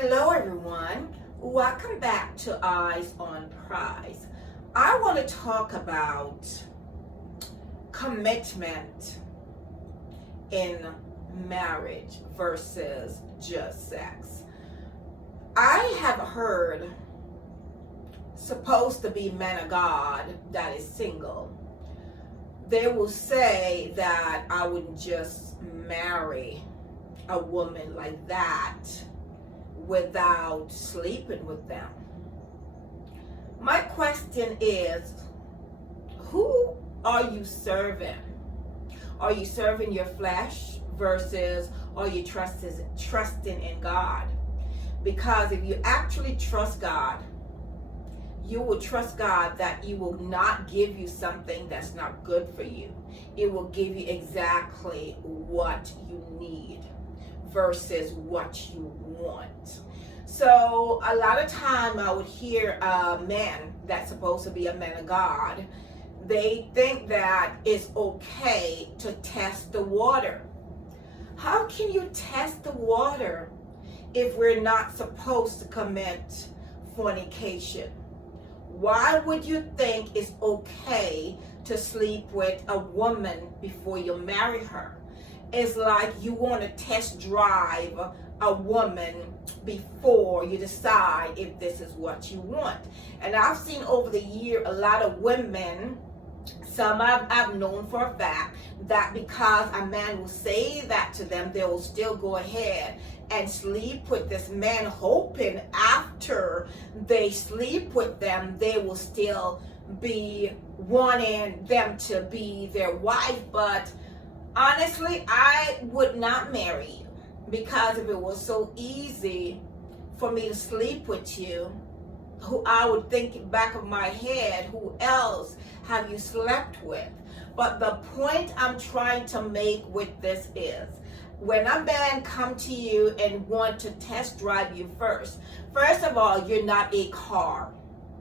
Hello everyone, welcome back to Eyes on Prize. I want to talk about commitment in marriage versus just sex. I have heard supposed to be men of God that is single. They will say that I wouldn't just marry a woman like that without sleeping with them. My question is, who are you serving? Are you serving your flesh versus are you trusting in God? Because if you actually trust God, you will trust God that He will not give you something that's not good for you. It will give you exactly what you need versus what you want. So a lot of time I would hear men that's supposed to be a man of God, they think that it's okay to test the water. How can you test the water if we're not supposed to commit fornication? Why would you think it's okay to sleep with a woman before you marry her? It's like you want to test drive a woman before you decide if this is what you want. And I've seen over the year a lot of women, some I've known for a fact, that because a man will say that to them, they will still go ahead and sleep with this man, hoping after they sleep with them, they will still be wanting them to be their wife. But honestly, I would not marry you, because if it was so easy for me to sleep with you, who I would think back of my head, who else have you slept with? But the point I'm trying to make with this is, when a man come to you and want to test drive you first of all, you're not a car.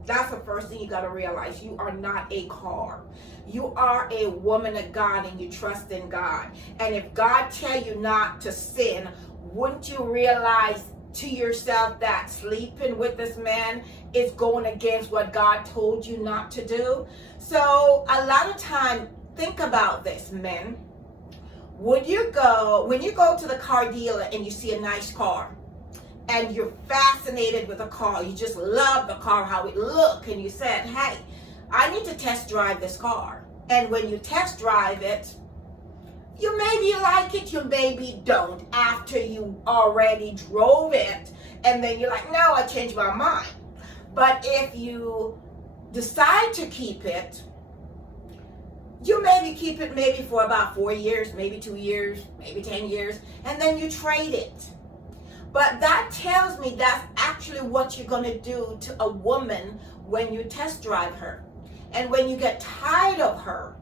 That's the first thing you got to realize. You are not a car. You are a woman of God and you trust in God. And if God tell you not to sin, wouldn't you realize to yourself that sleeping with this man is going against what God told you not to do? So a lot of time, think about this, men. When you go to the car dealer and you see a nice car, and you're fascinated with a car, you just love the car, how it look, and you said, hey, I need to test drive this car. And when you test drive it, you maybe like it, you maybe don't, after you already drove it, and then you're like, no, I changed my mind. But if you decide to keep it, you maybe keep it maybe for about 4 years, maybe 2 years, maybe 10 years, and then you trade it. But that tells me that's actually what you're going to do to a woman when you test drive her. And when you get tired of her,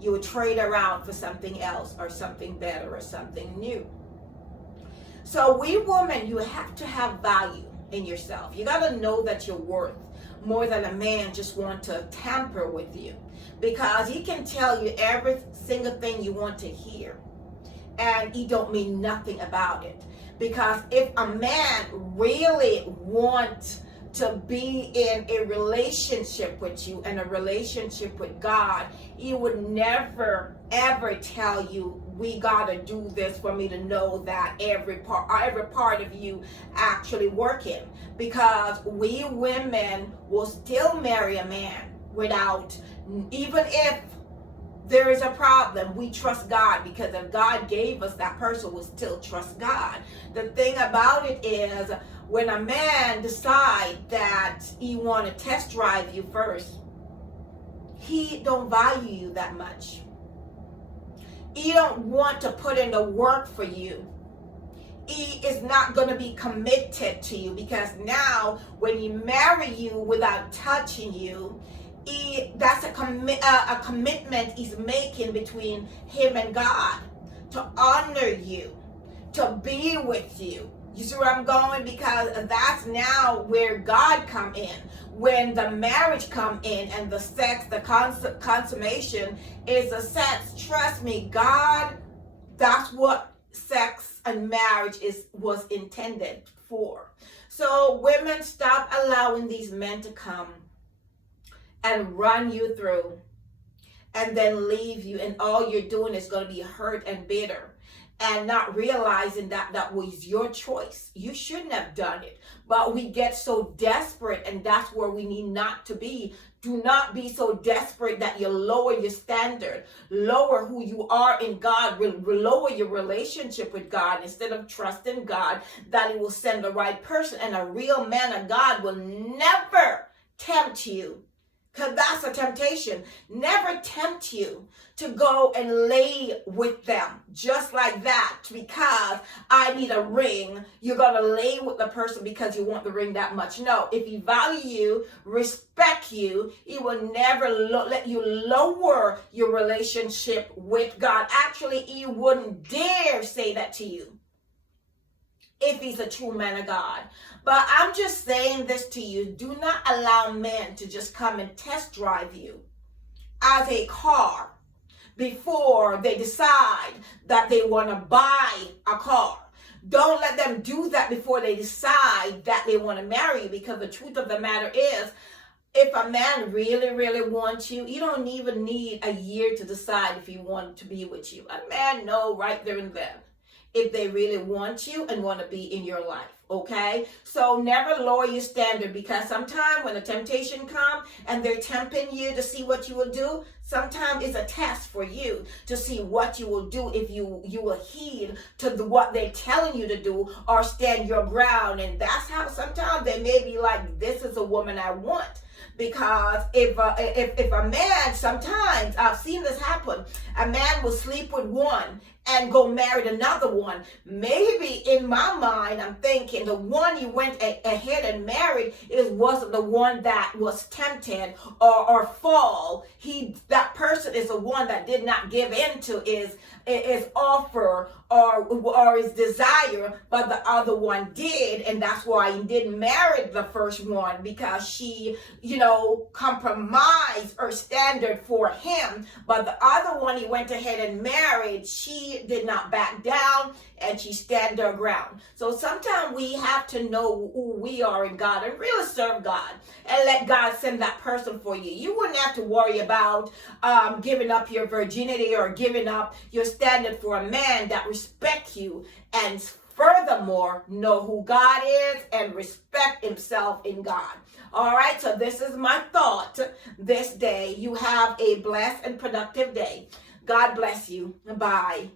you would trade her out for something else or something better or something new. So we women, you have to have value in yourself. You got to know that you're worth more than a man just want to tamper with you, because he can tell you every single thing you want to hear and he don't mean nothing about it. Because if a man really wants to be in a relationship with you and a relationship with God, he would never ever tell you, we gotta do this for me to know that every part of you actually working. Because we women will still marry a man without, even if there is a problem, we trust God, because if God gave us that person, we'll still trust God. The thing about it is, when a man decides that he want to test drive you first, he don't value you that much. He don't want to put in the work for you. He is not going to be committed to you, because now when he marry you without touching you, that's a commitment he's making between him and God, to honor you, to be with you. You see where I'm going? Because that's now where God come in. When the marriage come in and the sex, the consummation is the sex. Trust me, God, that's what sex and marriage was intended for. So women, stop allowing these men to come and run you through and then leave you, and all you're doing is going to be hurt and bitter, and not realizing that that was your choice. You shouldn't have done it. But we get so desperate, and that's where we need not to be. Do not be so desperate that you lower your standard, lower who you are in God, lower your relationship with God, instead of trusting God that He will send the right person. And a real man of God will never tempt you, because that's a temptation. Never tempt you to go and lay with them just like that because I need a ring. You're going to lay with the person because you want the ring that much. No, if He value you, respect you, He will never let you lower your relationship with God. Actually, He wouldn't dare say that to you if He's a true man of God. But I'm just saying this to you. Do not allow men to just come and test drive you as a car before they decide that they want to buy a car. Don't let them do that before they decide that they want to marry you, because the truth of the matter is, if a man really, really wants you, you don't even need a year to decide if he wants to be with you. A man knows right there and then if they really want you and want to be in your life, okay? So never lower your standard, because sometimes when a temptation comes and they're tempting you to see what you will do, sometimes it's a test for you to see what you will do, if you will heed to what they're telling you to do or stand your ground. And that's how sometimes they may be like, this is a woman I want. Because if a man, sometimes I've seen this happen, a man will sleep with one and go marry another one. Maybe in my mind, I'm thinking the one you went ahead and married wasn't the one that was tempted or fall. That person is the one that did not give in to his offer or his desire, but the other one did, and that's why he didn't marry the first one, because she, compromised her standard for him. But the other one he went ahead and married, she did not back down, and she stand her ground. So sometimes we have to know who we are in God and really serve God and let God send that person for you. You wouldn't have to worry about giving up your virginity or giving up your standard for a man that respects you, and furthermore know who God is and respect himself in God. All right, so this is my thought this day. You have a blessed and productive day. God bless you. Bye.